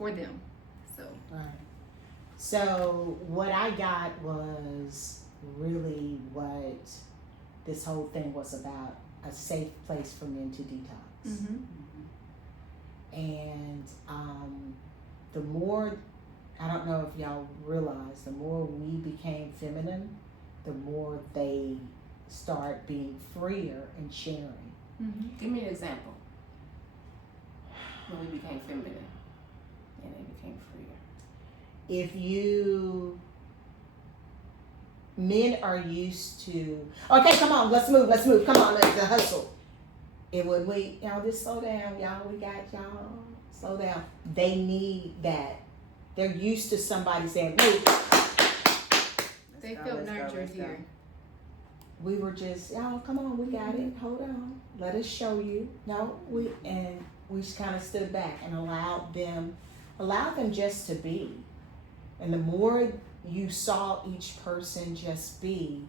for them. So Right. So what I got was really what this whole thing was about, a safe place for men to detox. mm-hmm. And the more, I don't know if y'all realize, the more we became feminine, the more they start being freer and sharing. Mm-hmm. Give me an example. When we became feminine and they became freer. If you, men are used to, okay, come on, let's move, come on, let's hustle. And when we, y'all just slow down, y'all, we got y'all, slow down. They need that. They're used to somebody saying, wait. They felt nurtured here. We were just, y'all, come on, we got it, hold on, let us show you. No, we just kind of stood back and allowed them just to be. And the more you saw each person just be,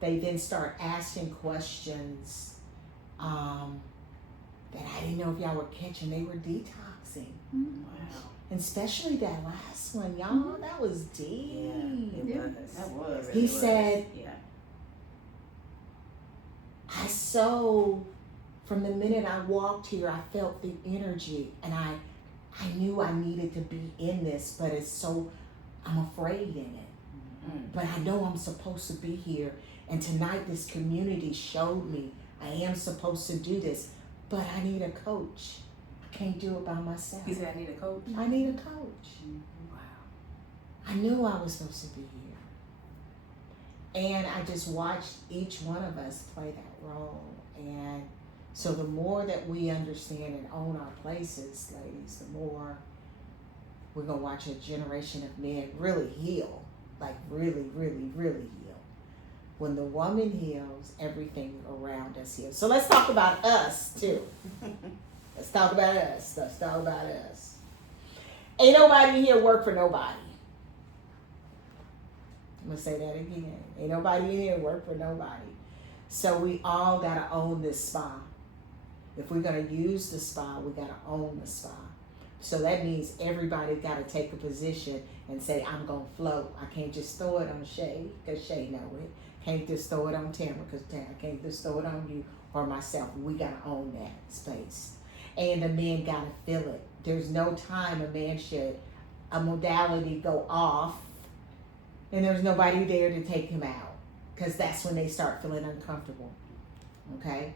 they then start asking questions that I didn't know if y'all were catching. They were detoxing. Mm-hmm. Wow. And especially that last one, y'all, that was deep. Yeah, That was. He said, Yeah. I from the minute I walked here, I felt the energy, and I knew I needed to be in this, but I'm afraid in it. Mm-hmm. But I know I'm supposed to be here, and tonight this community showed me I am supposed to do this, but I need a coach. I can't do it by myself. He said, I need a coach. I need a coach. Wow. I knew I was supposed to be here. And I just watched each one of us play that role. And so the more that we understand and own our places, ladies, the more we're going to watch a generation of men really heal. Like really, really, really heal. When the woman heals, everything around us heals. So let's talk about us too. Let's talk about us. Ain't nobody here work for nobody. I'm going to say that again. Ain't nobody here work for nobody. So we all got to own this spa. If we're going to use the spa, we got to own the spa. So that means everybody got to take a position and say, I'm going to float. I can't just throw it on Shay, because Shay know it. Can't just throw it on Tamara, because Tamara can't just throw it on you or myself. We got to own that space. And the men got to feel it. There's no time a modality go off and there's nobody there to take him out, because that's when they start feeling uncomfortable. Okay?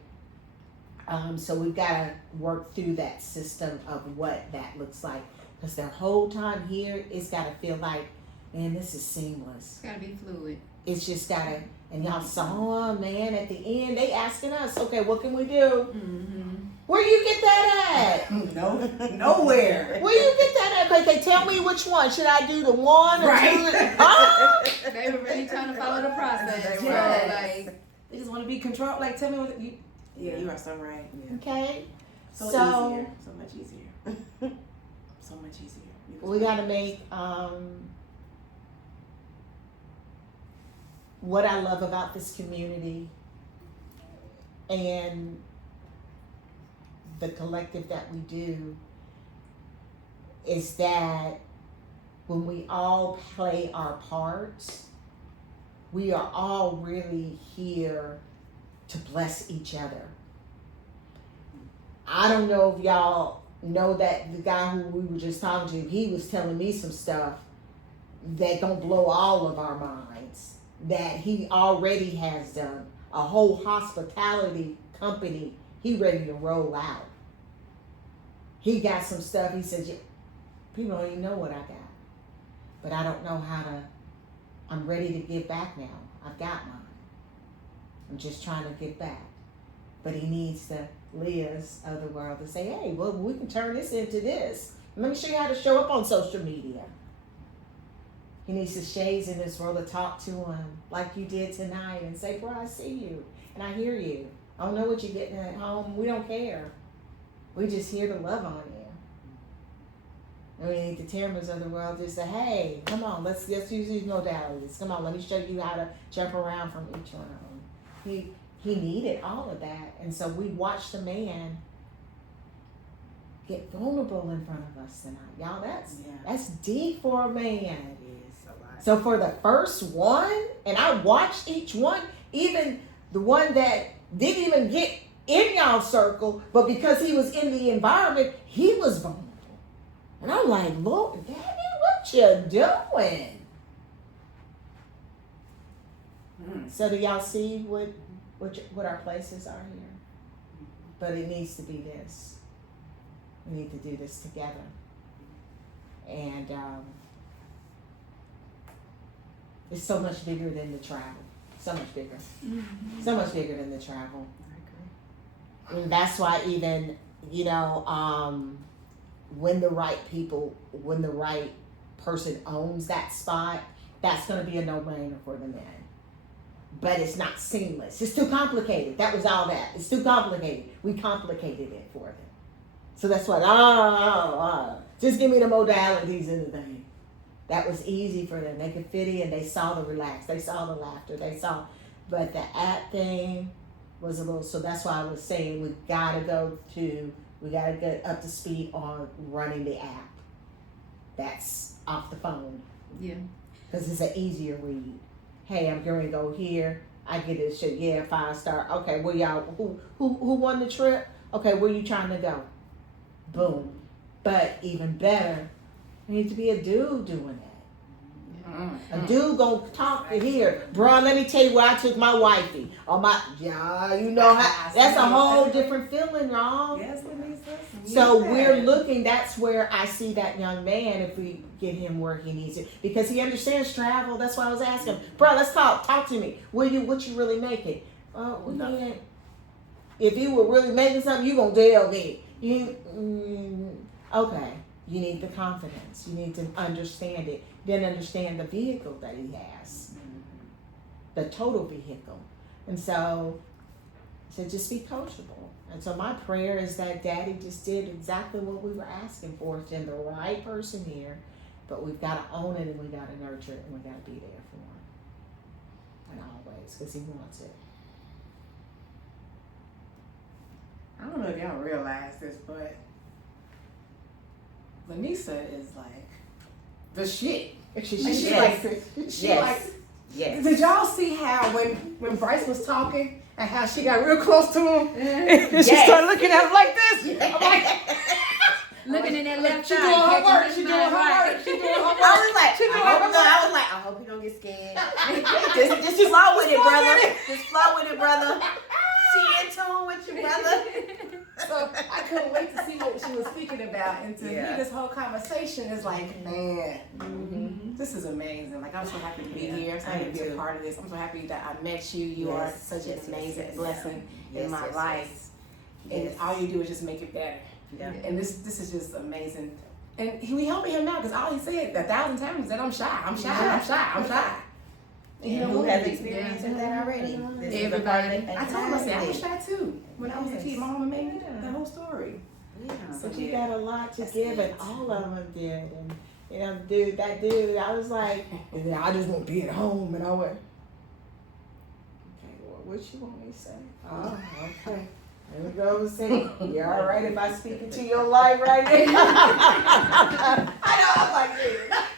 So we've got to work through that system of what that looks like, because their whole time here, it's got to feel like, man, this is seamless. It's got to be fluid. It's just got to, and y'all saw them, man, at the end, they asking us, okay, what can we do? Mm-hmm. Where you get that at? No, nowhere. Where you get that at? Like, they tell me which one. Should I do the one or Right. two? Huh? They were really trying to follow the process. They So, were. like, They just want to be controlled. Like, tell me what you. Yeah, you are so right. Yeah. Okay. So So- easier. So much easier. So much easier. We got to make, what I love about this community and the collective that we do is that when we all play our parts, we are all really here to bless each other. I don't know if y'all know that the guy who we were just talking to, he was telling me some stuff that don't blow all of our minds, that he already has done. A whole hospitality company he ready to roll out. He got some stuff, he said, yeah, people don't even know what I got. But I don't know how to, I'm ready to give back now. I've got mine. I'm just trying to give back. But he needs the Leahs of the world to say, hey, well, we can turn this into this. Let me show you how to show up on social media. He needs the shades in this world to talk to him like you did tonight and say, bro, I see you and I hear you. I don't know what you're getting at home. We don't care. We're just here to love on you. And we need the Timbers of the world to say, hey, come on, let's use these modalities. Come on, let me show you how to jump around from each one of them. He needed all of that. And so we watched the man get vulnerable in front of us tonight. Y'all, Yeah. that's deep for a man. It is a lot. So for the first one, and I watched each one, even the one that didn't even get in y'all circle, but because he was in the environment, he was vulnerable. And I'm like, Lord, Daddy, what you doing? So do y'all see what our places are here? But it needs to be this. We need to do this together. And it's so much bigger than the travel. So much bigger. So much bigger than the travel. I agree. And that's why even, when the right person owns that spot, that's going to be a no-brainer for the men. But it's not seamless. It's too complicated. That was all that. It's too complicated. We complicated it for them. So that's why, just give me the modalities and the thing. That was easy for them. They could fit in. They saw the relax. They saw the laughter. But the app thing was a little, so that's why I was saying we gotta get up to speed on running the app. That's off the phone. Yeah. Because it's an easier read. Hey, I'm going to go here. I get this shit. Yeah, 5-star. Okay, where y'all? Who won the trip? Okay, where you trying to go? Boom. But even better, there needs to be a dude doing that. A dude gonna talk to here, bro. Let me tell you where I took my wifey. Or you know how. That's a whole different feeling, y'all. Yes, Denise. So we're looking, that's where I see that young man, if we get him where he needs it. Because he understands travel. That's why I was asking, bro, let's talk. Talk to me. What you really making? We can't. If you were really making something, you gonna tell me. Okay. You need the confidence. You need to understand it. Then understand the vehicle that he has. The total vehicle. And so just be coachable. And so my prayer is that Daddy just did exactly what we were asking for. It's in the right person here, but we've got to own it and we got to nurture it and we got to be there for him. And always, because he wants it. I don't know if y'all realize this, but Lanisa is like the shit. Yes. Did y'all see how when Bryce was talking and how she got real close to him and she started looking at him like this? I'm like, Looking in that left she eye. doing her catching work. his She doing mind her right. work. She doing her work. I was like, I hope you don't get scared. just flow with it, brother. Just flow with it, brother. She in tune with you, brother. So I couldn't wait to see what she was speaking about, and to hear this whole conversation is like, man, this is amazing. Like, I'm so happy to be here. I'm so happy to be a part of this. I'm so happy that I met you. You are such an amazing blessing in my life, and all you do is just make it better. Yeah. And this is just amazing. And we helping him now because all he said 1,000 times was that I'm shy. I'm shy. And who has experience with that already? This is a part of Everybody. it. I told him, I said, I was shy too. When I was a kid, my mama made me the whole story. Yeah. But you got a lot to give, and all of them did. And dude, I was like, I just want to be at home, and I went, okay, Lord, what you want me to say? Oh, okay. There we go. See, you're all right if I speak into your life right now. I know, I'm like,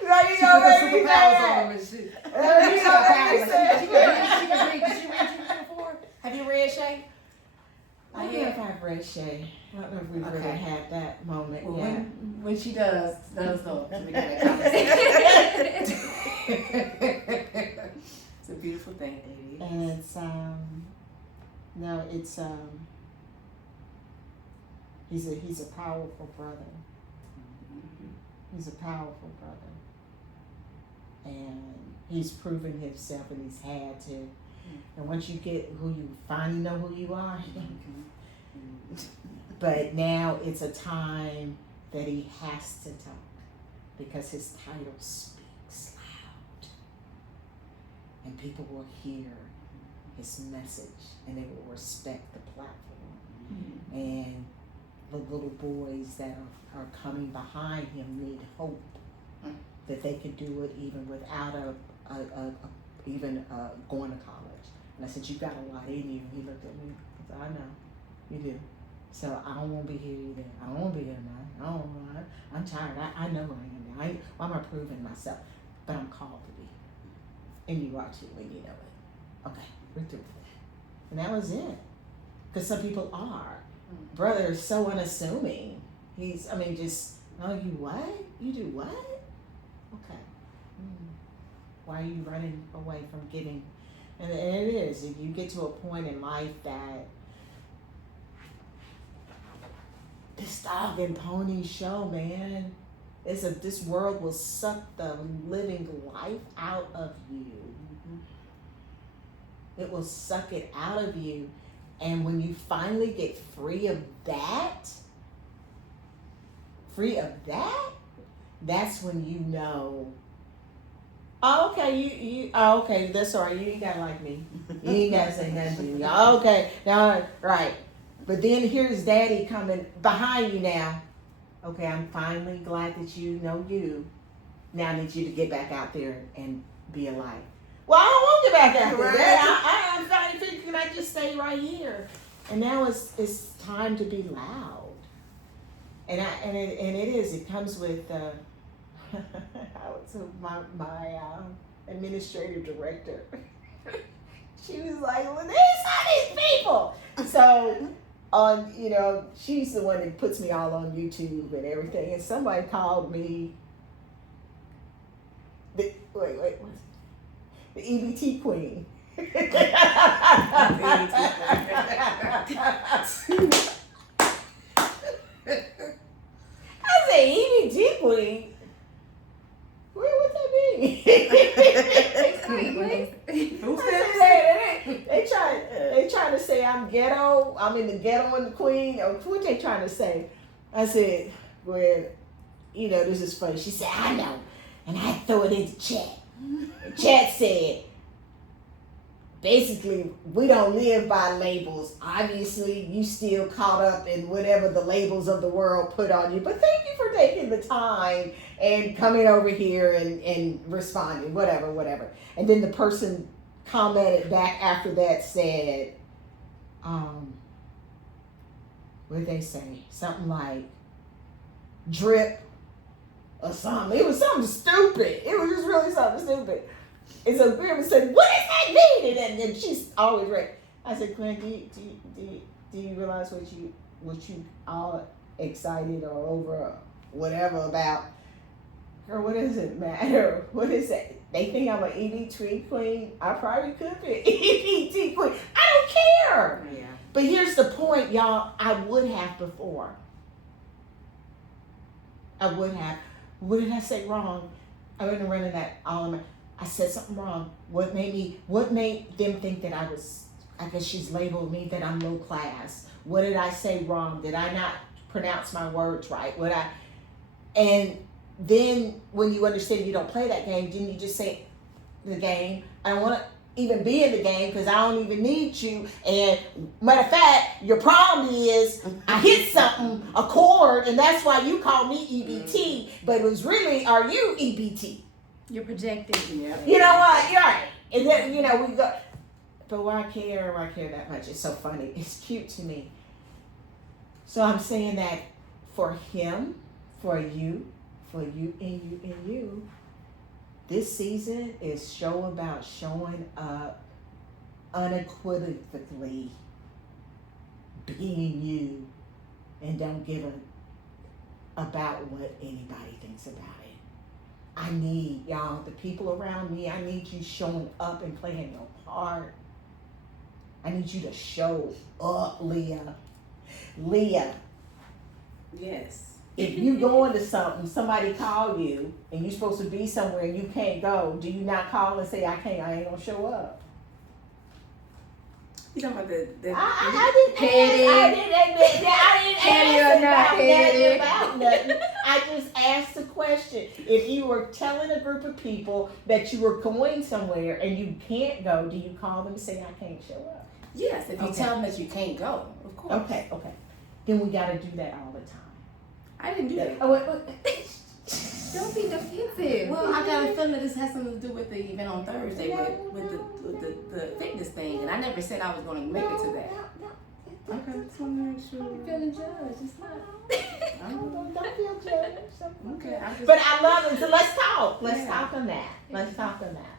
yeah. You already there. You already said. She can read. Did you read you before? Have you read Shay? I don't know if I've read Shay. I don't know if we've really had that moment Well, yet. when she does, let us know. So we can have that conversation. It's a beautiful thing, lady. And it's he's a powerful brother. He's a powerful brother. And he's proven himself, and he's had to. And once you get who you finally know who you are, but now it's a time that he has to talk because his title speaks loud. And people will hear his message and they will respect the platform. And the little boys that are coming behind him need hope that they can do it even without going to college. And I said, you got a lot in you. He looked at me and said, I know, you do. So I don't want to be here either. I don't want to be here tonight. I don't want. I'm tired. I know who I am now. Why am I proving myself? But I'm called to be. And you are too when you know it. Okay, we're through with that. And that was it. Because some people are. Brother is so unassuming. He's, oh, you what? You do what? Okay. Why are you running away from getting? And it is. If you get to a point in life that this dog and pony show, man, this world will suck the living life out of you. It will suck it out of you. And when you finally get free of that, that's when you know, oh, okay, okay, that's all right. You ain't gotta like me. You ain't gotta say nothing to me. Okay, now, right. But then here's Daddy coming behind you now. Okay, I'm finally glad that you know you. Now I need you to get back out there and be a light. Well, I don't want to get back out there. Right. I'm starting to think, can I just stay right here? And now it's time to be loud. And it is. It comes with so my administrative director. She was like, well, these are these people. So she's the one that puts me all on YouTube and everything. And somebody called me the EBT queen. I say EBT queen. What's that mean? Who said they trying to say I'm ghetto. I'm in the ghetto and the queen. Or what they trying to say? I said, well, this is funny. She said, I know, and I throw it in the chat. The chat said, basically, we don't live by labels. Obviously, you still caught up in whatever the labels of the world put on you. But thank you for taking the time and coming over here and responding, whatever. And then the person commented back after that said, what did they say? Something like, drip or something. It was something stupid. It was just really something stupid. And so Grandma said, what does that mean? And then she's always right. I said, Glenn, do you realize what you all excited or over or whatever about? Girl, what does it matter? What is that? They think I'm an EBT queen. I probably could be an EBT queen. I don't care. Yeah. But here's the point, y'all. I would have before. I would have. What did I say wrong? I wasn't running that all in my. I said something wrong. What made them think that I guess she's labeled me that I'm low class. What did I say wrong? Did I not pronounce my words right? And then when you understand you don't play that game, didn't you just say the game? I don't want to even be in the game because I don't even need you. And matter of fact, your problem is I hit something, a chord, and that's why you call me EBT. But it was really, are you EBT? You're projecting. Yeah. You know what? You're right. And then, we go, but why care that much? It's so funny. It's cute to me. So I'm saying that for him, for you, and you, this season is about showing up unequivocally, being you, and don't give about what anybody thinks about it. I need y'all, the people around me, I need you showing up and playing your part. I need you to show up, Leah. Yes. If you go into something, somebody call you, and you're supposed to be somewhere and you can't go, do you not call and say, I ain't gonna show up? You talking about the I didn't ask about nothing. I just asked a question. If you were telling a group of people that you were going somewhere and you can't go, do you call them and say, I can't show up? Yes, if you tell them that you can't go, of course. Okay. Then we got to do that all the time. I didn't do that. Oh, wait. Don't be defensive. Well, I got a feeling that this has something to do with the event on Thursday with the fitness thing, and I never said I was going to make it to that. No, Okay, just want to make sure. I'm feeling judged. It's not. Don't feel judged. Okay, But I love it. So let's talk. Let's Yeah. talk on that. Let's talk on that.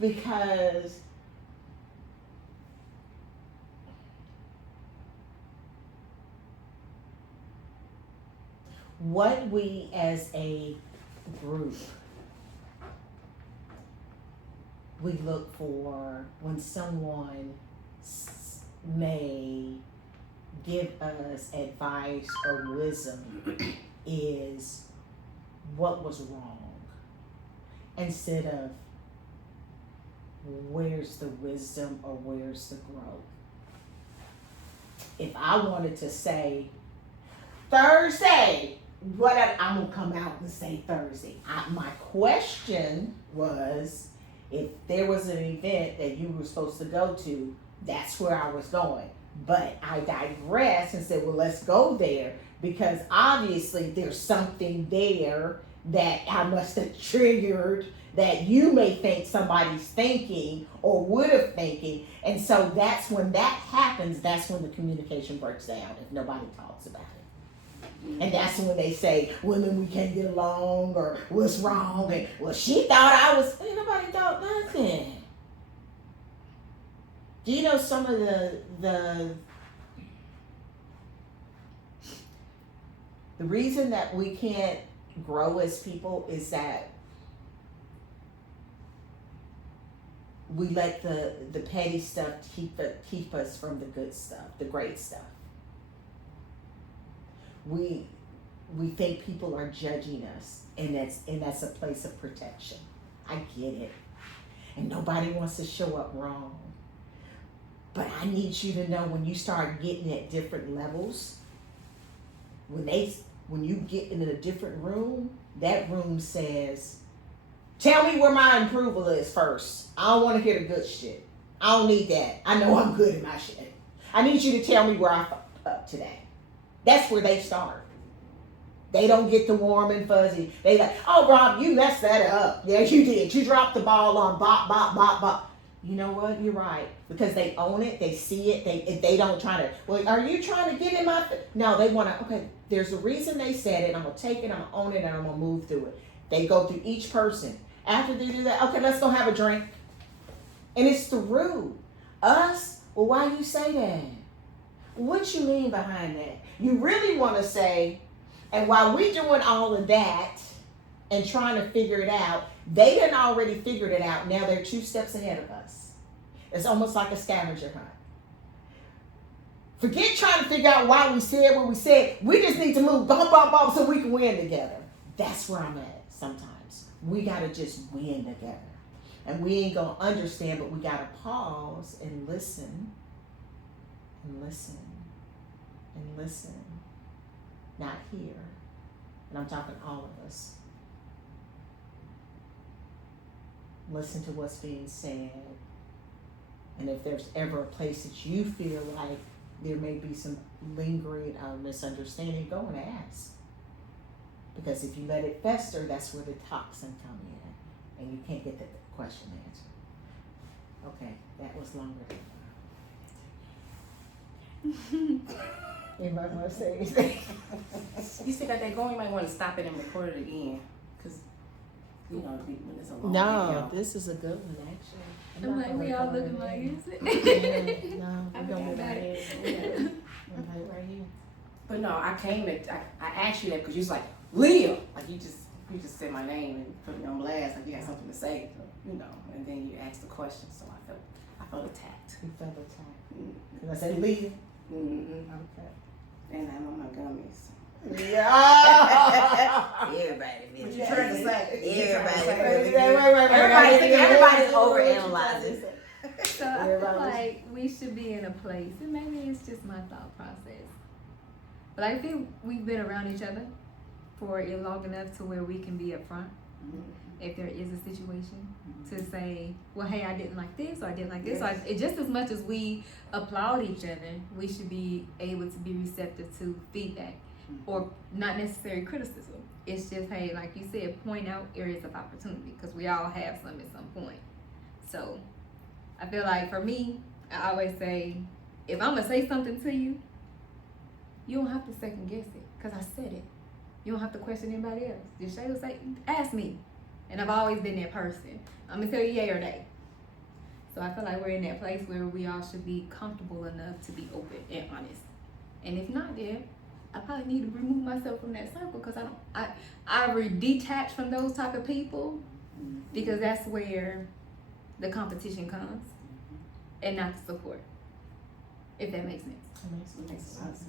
Because what we as a group, we look for when someone may give us advice or wisdom is what was wrong instead of where's the wisdom or where's the growth. If I wanted to say Thursday, I'm gonna come out and say Thursday. My question was, if there was an event that you were supposed to go to, that's where I was going. But I digressed and said, well, let's go there because obviously there's something there that I must have triggered that you may think somebody's thinking or would have thinking. And so that's when that happens, that's when the communication breaks down if nobody talks about it. And that's when they say, women, we can't get along, or what's wrong, and well, she thought I was, ain't nobody thought nothing. Do you know some of the reason that we can't grow as people is that we let the petty stuff keep us from the good stuff, the great stuff. We think people are judging us, and that's a place of protection. I get it, and nobody wants to show up wrong. But I need you to know when you start getting at different levels, when you get in a different room, that room says, tell me where my approval is first. I don't want to hear the good shit. I don't need that. I know I'm good at my shit. I need you to tell me where I fucked up today. That's where they start. They don't get the warm and fuzzy. They like, oh, Rob, you messed that up. Yeah, you did. You dropped the ball on bop, bop, bop, bop. You know what? You're right. Because they own it. They see it. They don't try to, well, are you trying to get in my... No, they want to, okay, there's a reason they said it. I'm going to take it. I'm going to own it. And I'm going to move through it. They go through each person. After they do that, okay, let's go have a drink. And it's the rude. Us, well, why you say that? What you mean behind that? You really want to say, and while we're doing all of that and trying to figure it out, they done already figured it out. Now they're 2 steps ahead of us. It's almost like a scavenger hunt. Forget trying to figure out why we said what we said. We just need to move bump, bump, bump so we can win together. That's where I'm at sometimes. We got to just win together. And we ain't going to understand, but we got to pause and listen and listen and listen. Not here. And I'm talking all of us. Listen to what's being said. And if there's ever a place that you feel like there may be some lingering misunderstanding, go and ask. Because if you let it fester, that's where the toxin come in. And you can't get the question answered. Okay, that was longer than anybody want to say anything? You still got that going, you might want to stop it and record it again. Because, you know, when it's a long No, video. this is a good one, actually. I'm like, we all looking like, is it? Yeah, no, I we're going to forgot right it. here. Right here. But no, I asked you that because you was like, Leah! Like you just said my name and put me on blast, like you had something to say, so, you know, and then you asked the question, so I felt attacked. You felt attacked. Because I said, Leah. Mm-hmm. Okay. And I'm on my gummies. Yeah. Everybody, What you trying to say? Everybody's overanalyzing. So I feel like we should be in a place, and maybe it's just my thought process, but I think we've been around each other for long enough to where we can be upfront if there is a situation to say, well, hey, I didn't like this or I didn't like this. Yes. So it, just as much as we applaud each other, we should be able to be receptive to feedback or not necessarily criticism. It's just, hey, like you said, point out areas of opportunity because we all have some at some point. So I feel like for me, I always say if I'm gonna say something to you, you don't have to second guess it, because I said it. You don't have to question anybody else. Just say, ask me. And I've always been that person. I'm gonna tell you yay or nay. So I feel like we're in that place where we all should be comfortable enough to be open and honest. And if not, then I probably need to remove myself from that circle, because I detach from those type of people, because that's where the competition comes and not the support. If that makes sense. It makes a lot of sense.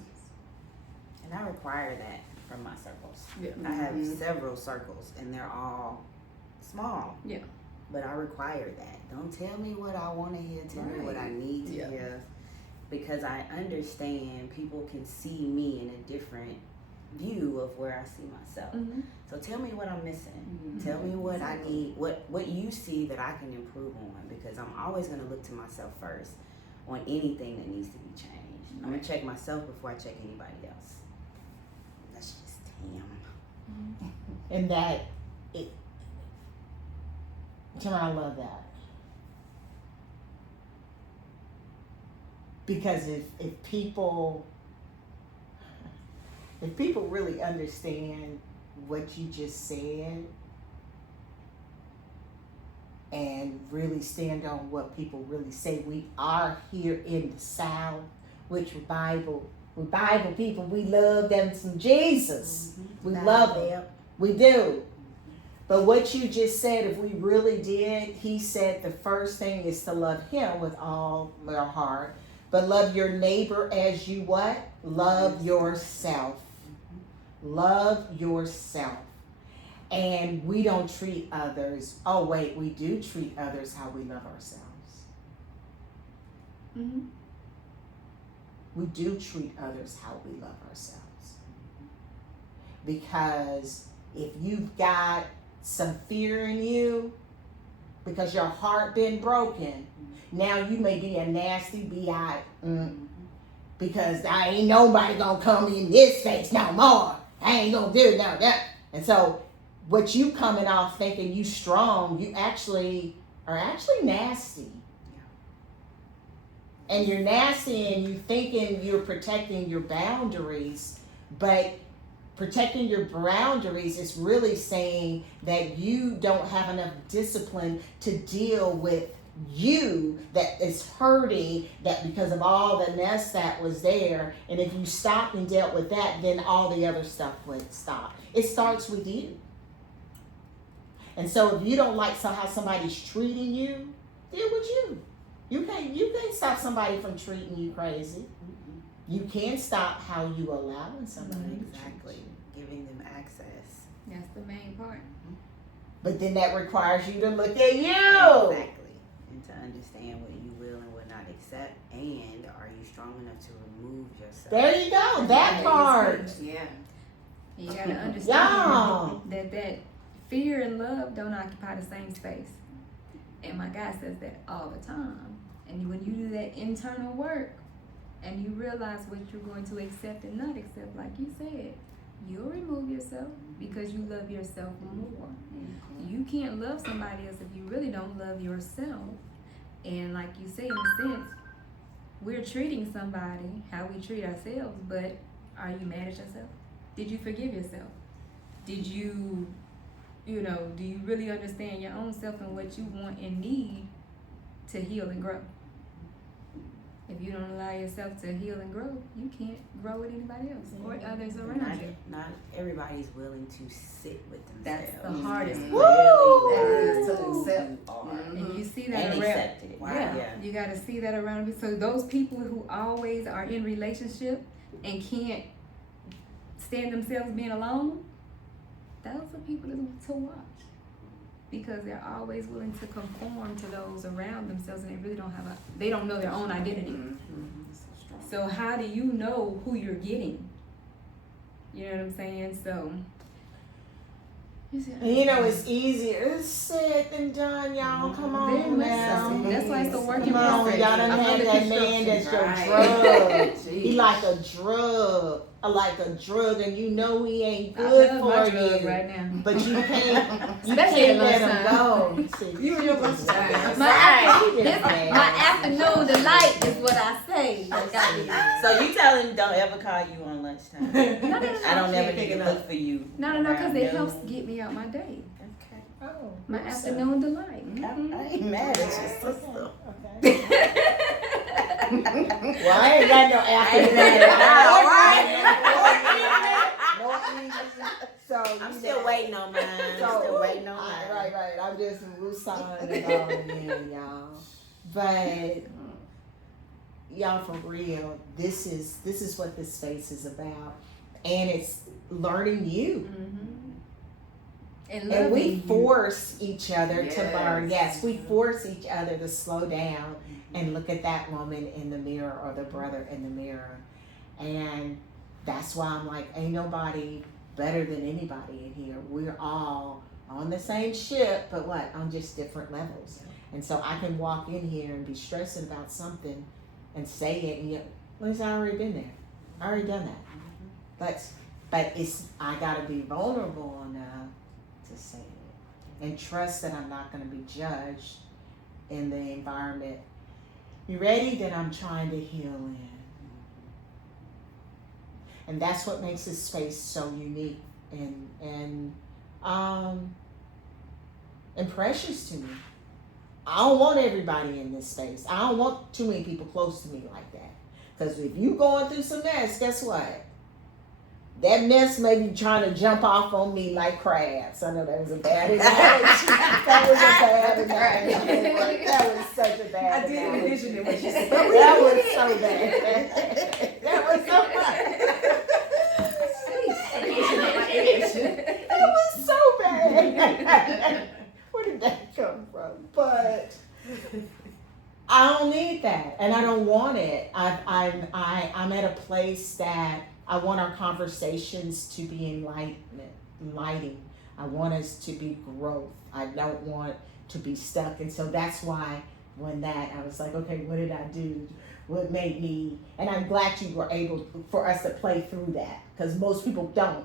And I require that from my circles. Yeah. I have several circles, and they're all small. Yeah. But I require that. Don't tell me what I want to hear. Tell me what I need to hear. Because I understand people can see me in a different view of where I see myself. So tell me what I'm missing. Tell me what I need, what you see that I can improve on, because I'm always going to look to myself first on anything that needs to be changed. I'm going to check myself before I check anybody else. That's just him. And that, I love that. Because if people really understand what you just said and really stand on what people really say, we are here in the South, which we're Bible people, we love them some Jesus. We love them. We do. But what you just said, if we really did, he said the first thing is to love him with all your heart. But love your neighbor as you what? Love yourself. Love yourself. And we don't treat others. Oh, wait, we do treat others how we love ourselves. We do treat others how we love ourselves. Because if you've got some fear in you, because your heart been broken, now you may be a nasty B.I. Because I ain't nobody gonna come in this face no more. I ain't gonna do no that. And so what you coming off thinking you strong, you actually are nasty. And you're nasty and you thinking you're protecting your boundaries, but protecting your boundaries is really saying that you don't have enough discipline to deal with you that is hurting, that because of all the mess that was there. And if you stopped and dealt with that, then all the other stuff would stop. It starts with you. And so if you don't like how somebody's treating you, deal with you. You can't stop somebody from treating you crazy. You can stop how you allowing somebody Exactly. Giving them access. That's the main part. But then that requires you to look at you. Exactly. And to understand what you will and will not accept, and are you strong enough to remove yourself? There you go. That part. Yeah. You gotta understand that fear and love don't occupy the same space. And my guy says that all the time. And when you do that internal work and you realize what you're going to accept and not accept, like you said, you'll remove yourself because you love yourself more. You can't love somebody else if you really don't love yourself. And like you say, in a sense, we're treating somebody how we treat ourselves, but are you mad at yourself? Did you forgive yourself? Did you, do you really understand your own self and what you want and need to heal and grow? If you don't allow yourself to heal and grow, you can't grow with anybody else or others around you. Not everybody's willing to sit with themselves. That's the hardest Woo! That is to accept. And you see that And around. accept it. Yeah, you got to see that around. So those people who always are in relationship and can't stand themselves being alone, those are people to watch. Because they're always willing to conform to those around themselves, and they really don't know their own identity. So how do you know who you're getting? You know what I'm saying? So it's easier said than done, y'all. Come on now. That's why it's a work in Come on, progress. y'all done had that man that's your drug. He like a drug. like a drug, and you know he ain't I good love my for drug you. right now. But you can't Especially at let him lunchtime. go. See, You and your lunchtime. My afternoon delight is what I say. So you tell him don't ever call you on lunchtime. I don't ever need to look for you. No, because it helps get me out my day. Okay. Oh, My afternoon delight. I ain't mad at you, sister. okay. Well, I ain't got no I ain't mad at all, No evening. So I'm you still know, waiting on mine. I'm still waiting on mine. Right. I'm just woosahing it all in, y'all. But y'all, for real, this is what this space is about, and it's learning you. And we force each other to learn. Yes, we force each other to slow down and look at that woman in the mirror or the brother in the mirror. And that's why I'm like, ain't nobody better than anybody in here. We're all on the same ship, but on just different levels. And so I can walk in here and be stressing about something and say it, and yet, I've already been there. I already done that. But I gotta be vulnerable enough to say it and trust that I'm not going to be judged in the environment. You ready? That I'm trying to heal in. And that's what makes this space so unique and precious to me. I don't want everybody in this space. I don't want too many people close to me like that. Because if you going through some mess, guess what? That mess may be trying to jump off on me like crabs. I know that was a bad analogy. That was such a bad I did analogy. envision it when she said That was so bad. That was so bad. That was so bad. Where did that come from? But I don't need that, and I don't want it. I'm at a place that I want our conversations to be enlightening. I want us to be growth. I don't want to be stuck. And so that's why I was like, okay, what did I do? What made me, and I'm glad you were able for us to play through that, because most people don't.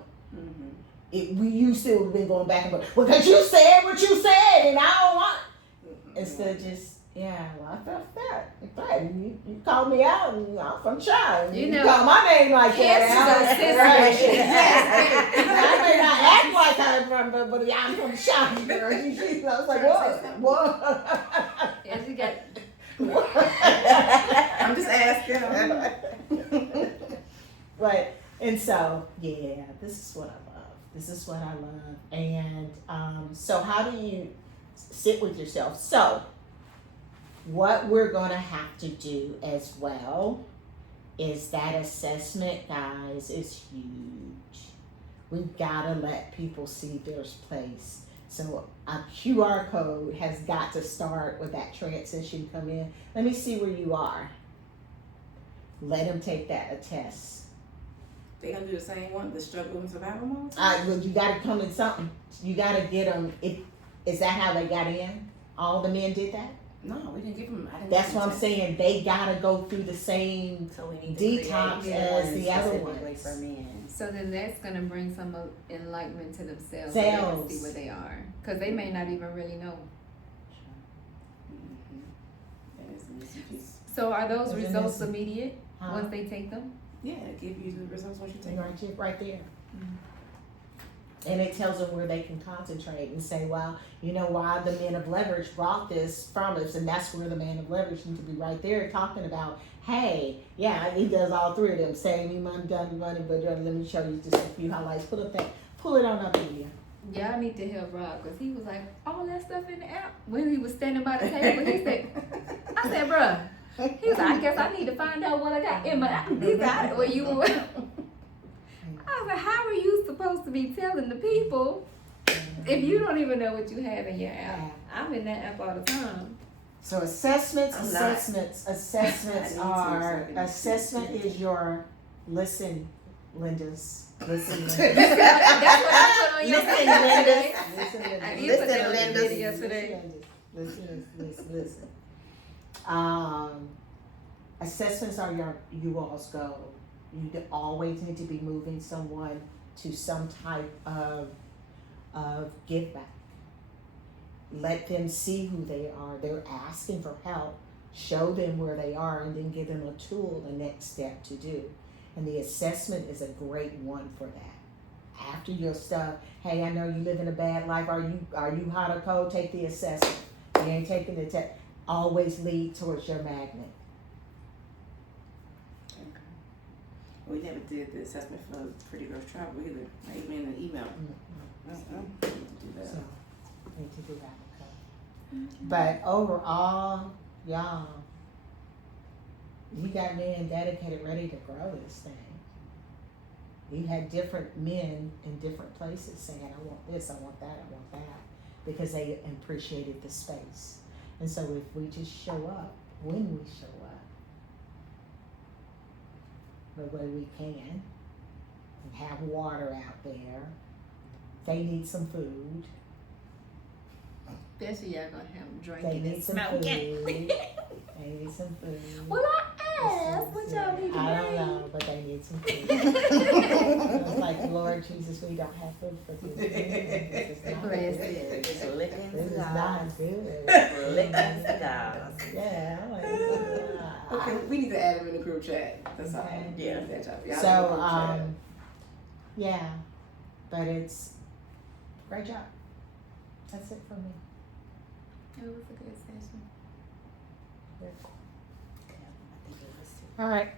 You still have been going back and forth, well, because you said what you said, and I don't want, instead of just, I felt that. You called me out, and I'm from China. You call my name like that. I may not act like I'm from, but I'm from China, girl. I was like, what? Yes, you got. I'm just asking. Right. And so, this is what I love. This is what I love. And so how do you sit with yourself? So what we're going to have to do as well is that assessment, guys, is huge. We've got to let people see their place. So a QR code has got to start with that transition come in. Let me see where you are. Let them take that a test. They gonna do the same one, the struggle and survival mode? Well, you got to come in something. You got to get them. Is that how they got in? All the men did that? No, we didn't give them. That's what I'm saying. They got to go through the same So we need to detox as the other ones. For men. So then that's gonna bring some enlightenment to themselves. Selves. So they can see where they are, because they may not even really know. So are those results immediate once they take them? Yeah, it gives you the results once you take them. Right there. And it tells them where they can concentrate and say, well, you know why the men of leverage brought this from us, and that's where the man of leverage needs to be right there talking about, hey, he does all three of them, saving you money, gun money, but let me show you just a few highlights. Pull it on up in here. Yeah, I need to help Rob, because he was like, all that stuff in the app. When he was standing by the table, he said, I said, bruh, he was like, I guess I need to find out what I got in my app. He got it where you were. I was like, how are you supposed to be telling the people if you don't even know what you have in your app? I'm in that app all the time. So assessment is your listen, Linda's. Listen, Linda's. That's what I put on your Listen, today. Listen. Assessments are you all's goal. You always need to be moving someone to some type of give back. Let them see who they are. They're asking for help. Show them where they are, and then give them a tool, the next step to do. And the assessment is a great one for that. After your stuff, hey, I know you live in a bad life. Are you hot or cold? Take the assessment. You ain't taking the test. Always lead towards your magnet. We never did the assessment for Pretty Girls Travel either. Not even in an email. So, we need to do that. So, need to do that. Okay. But overall, y'all, you got men dedicated, ready to grow this thing. You had different men in different places saying, I want this, I want that, I want that, because they appreciated the space. And so if we just show up, when we show up, the way we can, and have water out there, they need some food. Especially y'all gonna have them They drinking need and some smoking. food. They need some food. Well, I asked what y'all need to I don't bring. know, but they need some food. I was like, Lord Jesus, we don't have food for this. This is not Bless good. it. Just licking This is cigars. not good. Licking cigars. Yeah, I'm like, Okay, we need to add them in the group chat. That's all. Okay. Yeah. That job. Y'all in the So, group chat. yeah, but it's great job. That's it for me. It was a good session. I think it was too. All right.